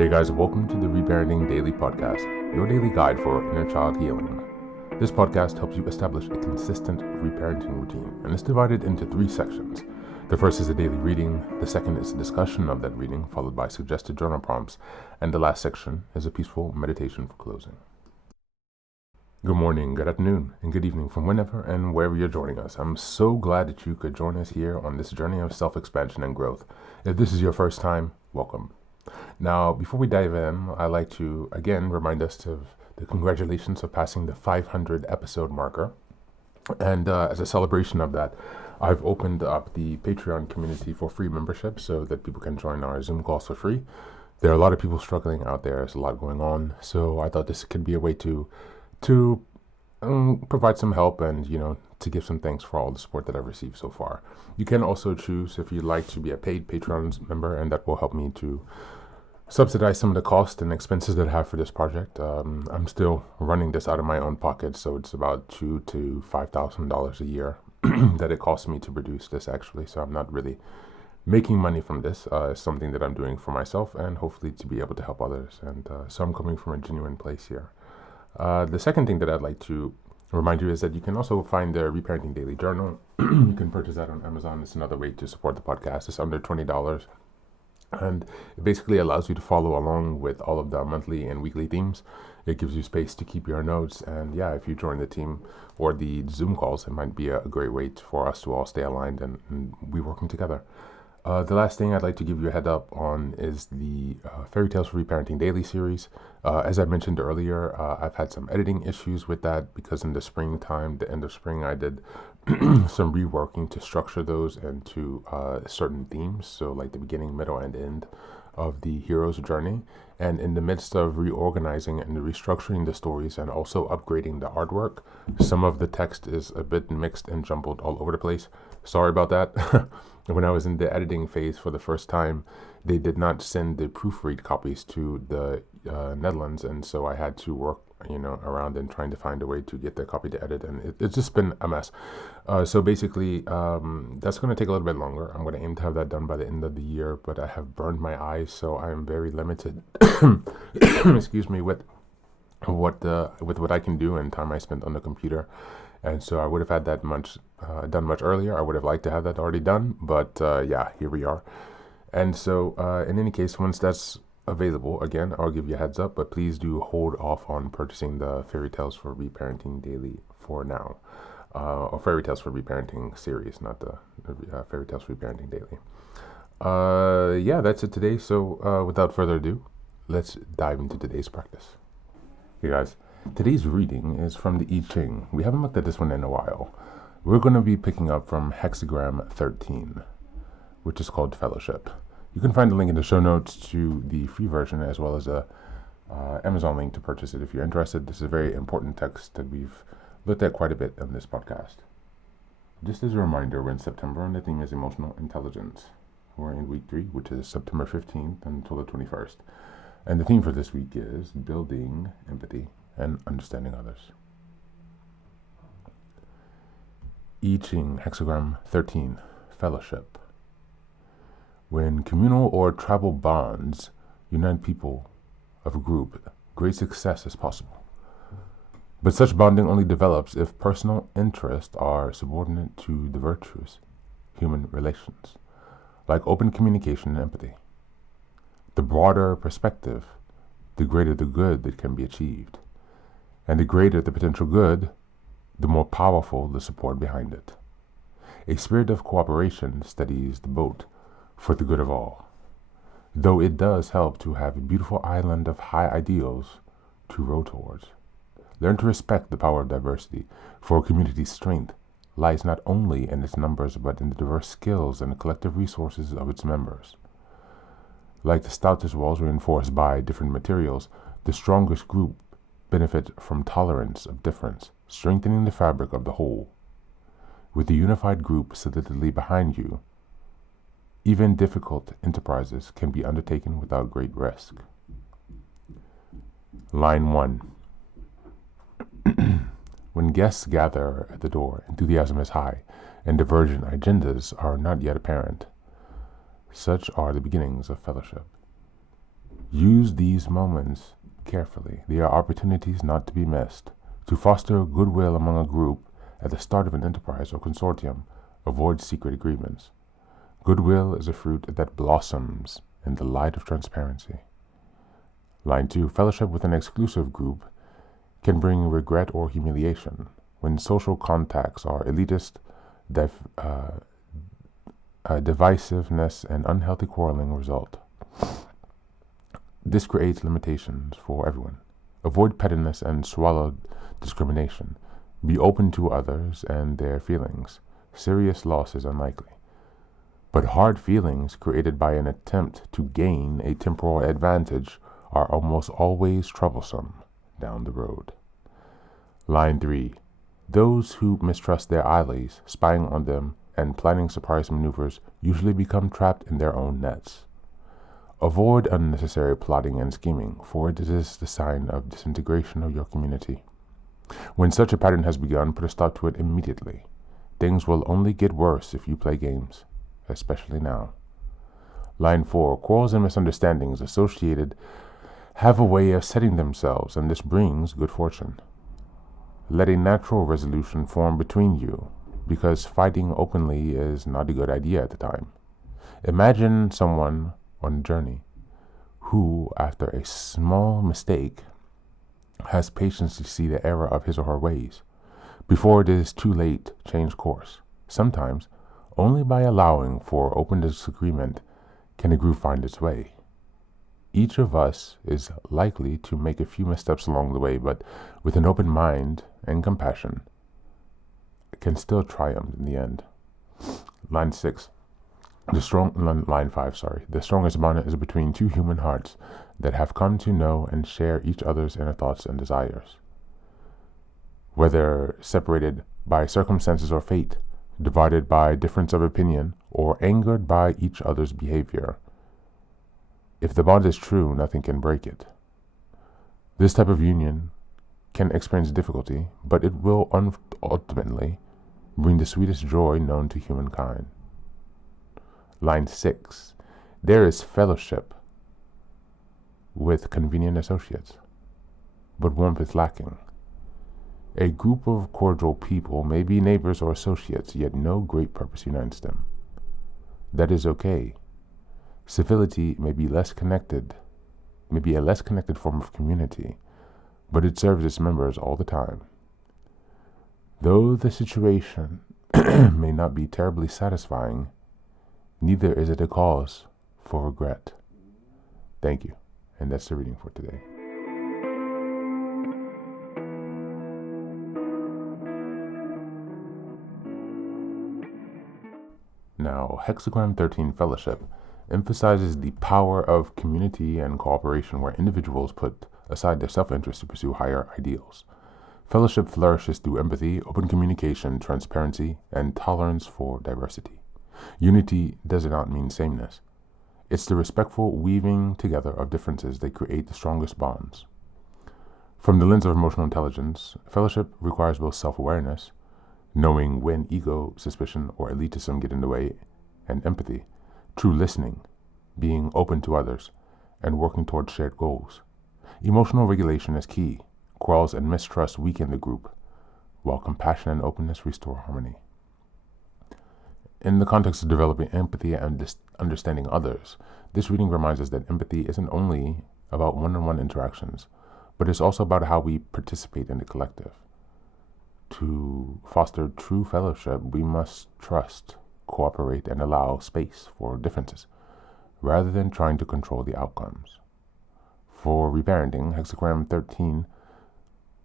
Hey guys, welcome to the Reparenting Daily podcast, your daily guide for inner child healing. This podcast helps you establish a consistent reparenting routine, and it's divided into 3 sections. The first is a daily reading, the second is a discussion of that reading, followed by suggested journal prompts, and the last section is a peaceful meditation for closing. Good morning, good afternoon, and good evening from whenever and wherever you're joining us. I'm so glad that you could join us here on this journey of self-expansion and growth. If this is your first time, welcome. Now, before we dive in, I'd like to again remind us of the congratulations of passing the 500 episode marker. And as a celebration of that, I've opened up the Patreon community for free membership so that people can join our Zoom calls for free. There are a lot of people struggling out there. There's a lot going on. So I thought this could be a way to provide some help and, to give some thanks for all the support that I've received so far. You can also choose if you'd like to be a paid Patreon member, and that will help me to subsidize some of the costs and expenses that I have for this project. I'm still running this out of my own pocket, so it's about $2,000 to $5,000 a year that it costs me to produce this actually. So I'm not really making money from this. It's something that I'm doing for myself and hopefully to be able to help others. And so I'm coming from a genuine place here. The second thing that I'd like to remind you is that you can also find the Reparenting Daily Journal. You can purchase that on Amazon. It's another way to support the podcast. It's under $20. And it basically allows you to follow along with all of the monthly and weekly themes. It gives you space to keep your notes. And yeah, if you join the team or the Zoom calls, it might be a great way for us to all stay aligned and be working together. The last thing I'd like to give you a head up on is the Fairy Tales for Reparenting Daily series. As I mentioned earlier, I've had some editing issues with that because in the springtime, the end of spring, I did some reworking to structure those into certain themes. So like the beginning, middle, and end of the hero's journey. And in the midst of reorganizing and restructuring the stories and also upgrading the artwork, some of the text is a bit mixed and jumbled all over the place. Sorry about that. When I was in the editing phase for the first time, they did not send the proofread copies to the Netherlands, and so I had to work, around and trying to find a way to get the copy to edit, and it's just been a mess. So basically, that's going to take a little bit longer. I'm going to aim to have that done by the end of the year, but I have burned my eyes, so I am very limited. Excuse me, with what I can do and time I spent on the computer. And so I would have had that done much earlier. I would have liked to have that already done, but here we are. And so in any case, once that's available, again, I'll give you a heads up, but please do hold off on purchasing the Fairy Tales for Reparenting Daily for now. Or Fairy Tales for Reparenting series, not the Fairy Tales for Reparenting Daily. That's it today. So without further ado, let's dive into today's practice. Hey guys. Today's reading is from the Ching. We haven't looked at this one in a while. We're going to be picking up from Hexagram 13, which is called Fellowship. You can find the link in the show notes to the free version as well as a Amazon link to purchase it if you're interested. This is a very important text that we've looked at quite a bit on this podcast. Just as a reminder, we're in September and the theme is emotional intelligence. We're in week 3, which is September 15th until the 21st. And the theme for this week is building empathy and understanding others. Ching, Hexagram 13, Fellowship. When communal or tribal bonds unite people of a group, great success is possible. But such bonding only develops if personal interests are subordinate to the virtues, human relations, like open communication and empathy. The broader perspective, the greater the good that can be achieved. And the greater the potential good, the more powerful the support behind it. A spirit of cooperation steadies the boat for the good of all, though it does help to have a beautiful island of high ideals to row towards. Learn to respect the power of diversity, for a community's strength lies not only in its numbers but in the diverse skills and the collective resources of its members. Like the stoutest walls reinforced by different materials, the strongest group benefit from tolerance of difference, strengthening the fabric of the whole. With the unified group solidly behind you, even difficult enterprises can be undertaken without great risk. Line 1. When guests gather at the door, enthusiasm is high, and divergent agendas are not yet apparent. Such are the beginnings of fellowship. Use these moments carefully. They are opportunities not to be missed. To foster goodwill among a group at the start of an enterprise or consortium, avoid secret agreements. Goodwill is a fruit that blossoms in the light of transparency. Line 2. Fellowship with an exclusive group can bring regret or humiliation when social contacts are elitist, divisiveness, and unhealthy quarreling result. This creates limitations for everyone. Avoid pettiness and swallow discrimination. Be open to others and their feelings. Serious loss is unlikely. But hard feelings created by an attempt to gain a temporal advantage are almost always troublesome down the road. Line 3. Those who mistrust their allies, spying on them, and planning surprise maneuvers usually become trapped in their own nets. Avoid unnecessary plotting and scheming, for it is the sign of disintegration of your community. When such a pattern has begun, put a stop to it immediately. Things will only get worse if you play games, especially now. Line 4. Quarrels and misunderstandings associated have a way of setting themselves, and this brings good fortune. Let a natural resolution form between you, because fighting openly is not a good idea at the time. Imagine someone on a journey who, after a small mistake, has patience to see the error of his or her ways. Before it is too late, change course. Sometimes, only by allowing for open disagreement can a group find its way. Each of us is likely to make a few missteps along the way, but with an open mind and compassion, can still triumph in the end. Line 5, sorry. The strongest bond is between two human hearts that have come to know and share each other's inner thoughts and desires. Whether separated by circumstances or fate, divided by difference of opinion, or angered by each other's behavior, if the bond is true, nothing can break it. This type of union can experience difficulty, but it will ultimately bring the sweetest joy known to humankind. Line 6. There is fellowship with convenient associates, but warmth is lacking. A group of cordial people may be neighbors or associates, yet no great purpose unites them. That is okay. Civility may be a less connected form of community, but it serves its members all the time. Though the situation may not be terribly satisfying, neither is it a cause for regret. Thank you, and that's the reading for today. Now, Hexagram 13 Fellowship emphasizes the power of community and cooperation where individuals put aside their self-interest to pursue higher ideals. Fellowship flourishes through empathy, open communication, transparency, and tolerance for diversity. Unity does not mean sameness. It's the respectful weaving together of differences that create the strongest bonds. From the lens of emotional intelligence, fellowship requires both self-awareness, knowing when ego, suspicion, or elitism get in the way, and empathy, true listening, being open to others, and working toward shared goals. Emotional regulation is key. Quarrels and mistrust weaken the group, while compassion and openness restore harmony. In the context of developing empathy and understanding others, this reading reminds us that empathy isn't only about one-on-one interactions, but it's also about how we participate in the collective. To foster true fellowship, we must trust, cooperate, and allow space for differences, rather than trying to control the outcomes. For reparenting, Hexagram 13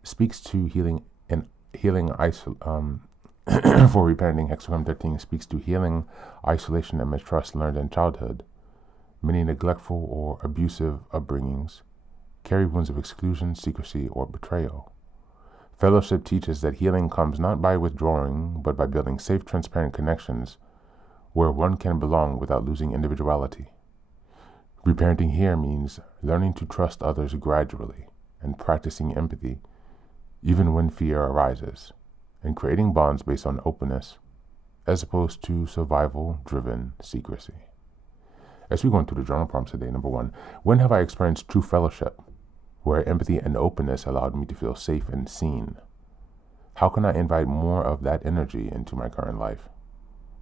speaks to healing. For reparenting, Hexagram 13 speaks to healing isolation and mistrust learned in childhood. Many neglectful or abusive upbringings carry wounds of exclusion, secrecy, or betrayal. Fellowship teaches that healing comes not by withdrawing, but by building safe, transparent connections where one can belong without losing individuality. Reparenting here means learning to trust others gradually and practicing empathy even when fear arises, and creating bonds based on openness as opposed to survival-driven secrecy. As we go into the journal prompts today, number one, when have I experienced true fellowship, where empathy and openness allowed me to feel safe and seen? How can I invite more of that energy into my current life?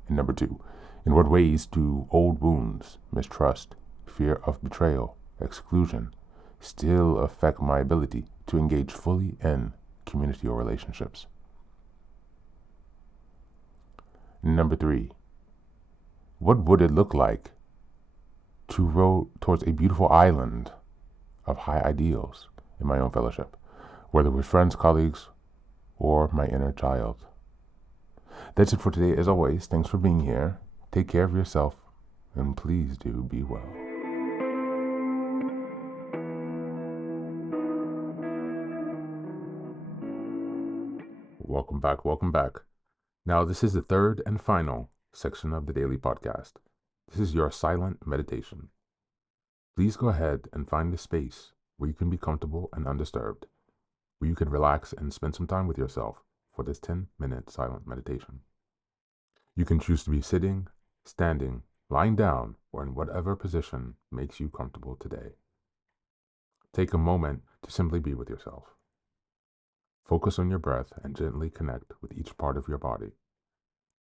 And number two, in what ways do old wounds, mistrust, fear of betrayal, exclusion still affect my ability to engage fully in community or relationships? Number three, what would it look like to row towards a beautiful island of high ideals in my own fellowship, whether with friends, colleagues, or my inner child? That's it for today. As always, thanks for being here. Take care of yourself, and please do be well. Welcome back. Welcome back. Now, this is the third and final section of the daily podcast. This is your silent meditation. Please go ahead and find a space where you can be comfortable and undisturbed, where you can relax and spend some time with yourself for this 10-minute silent meditation. You can choose to be sitting, standing, lying down, or in whatever position makes you comfortable today. Take a moment to simply be with yourself. Focus on your breath and gently connect with each part of your body.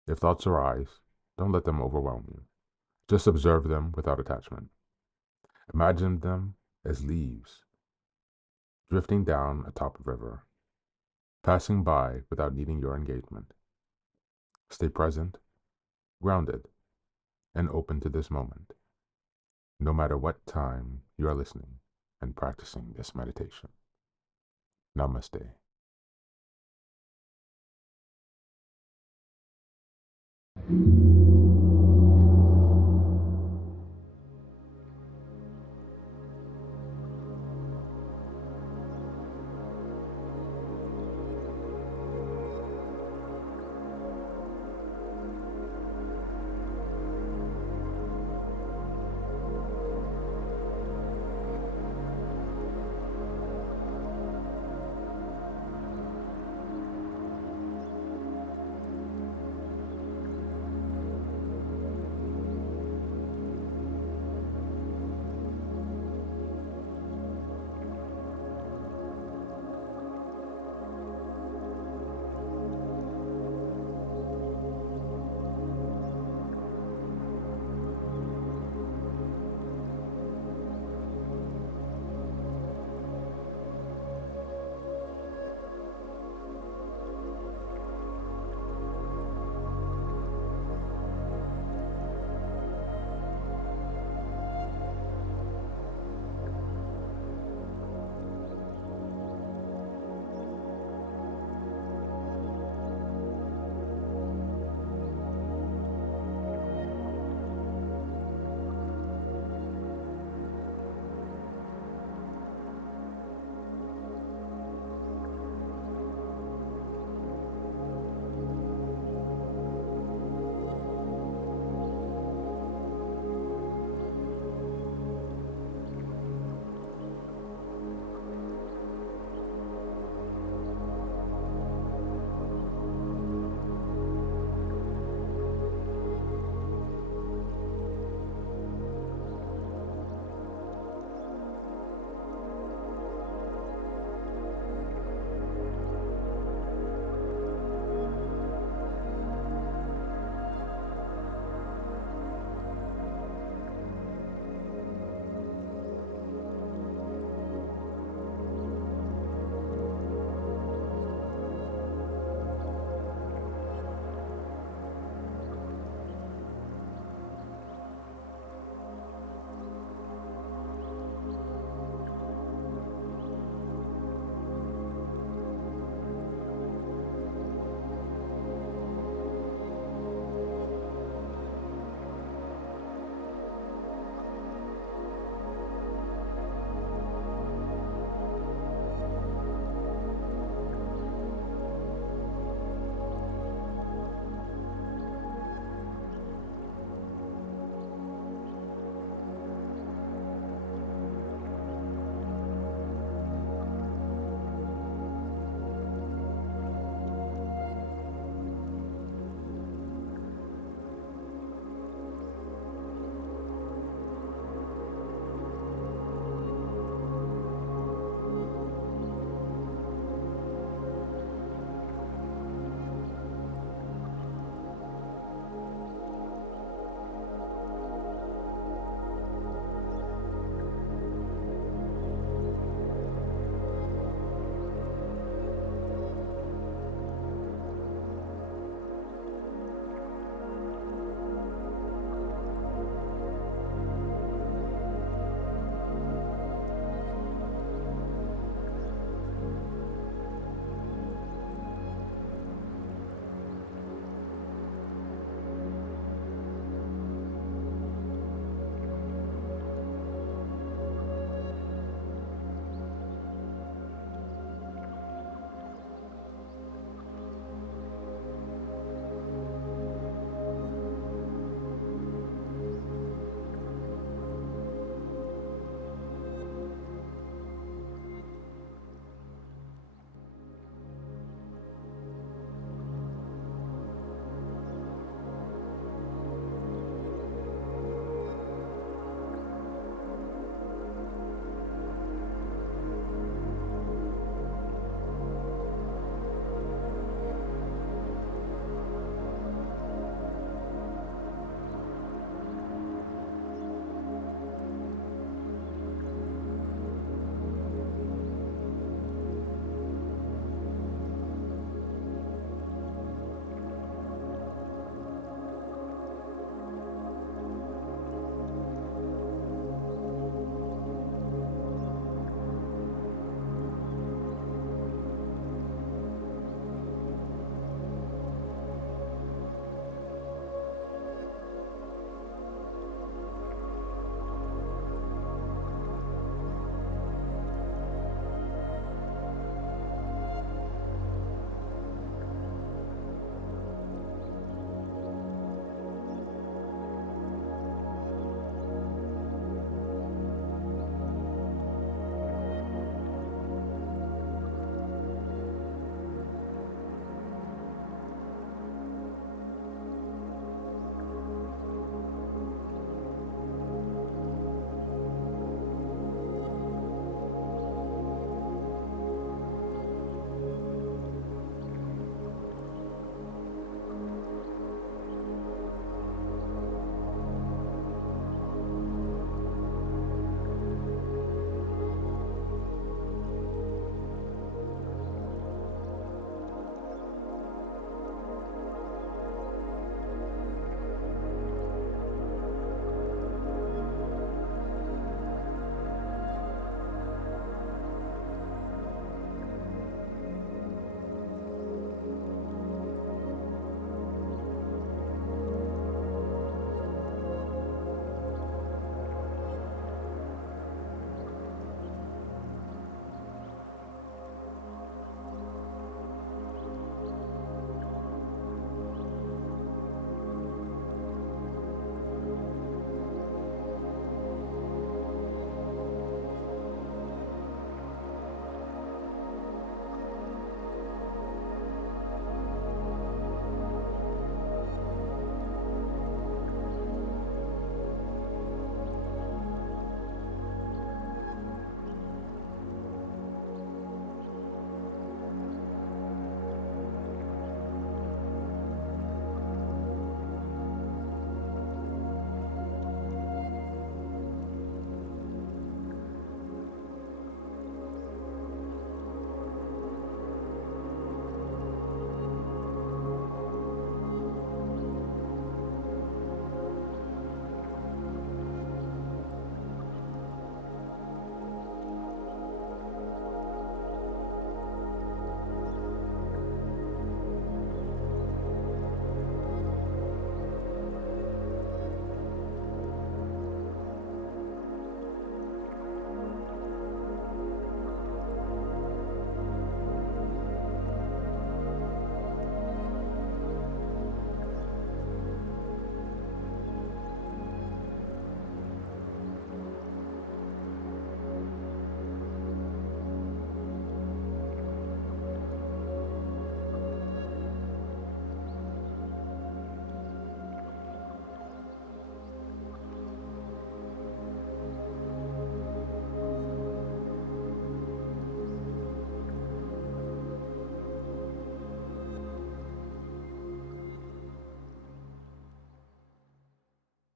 If thoughts arise, don't let them overwhelm you. Just observe them without attachment. Imagine them as leaves drifting down atop a river, passing by without needing your engagement. Stay present, grounded, and open to this moment, no matter what time you are listening and practicing this meditation. Namaste.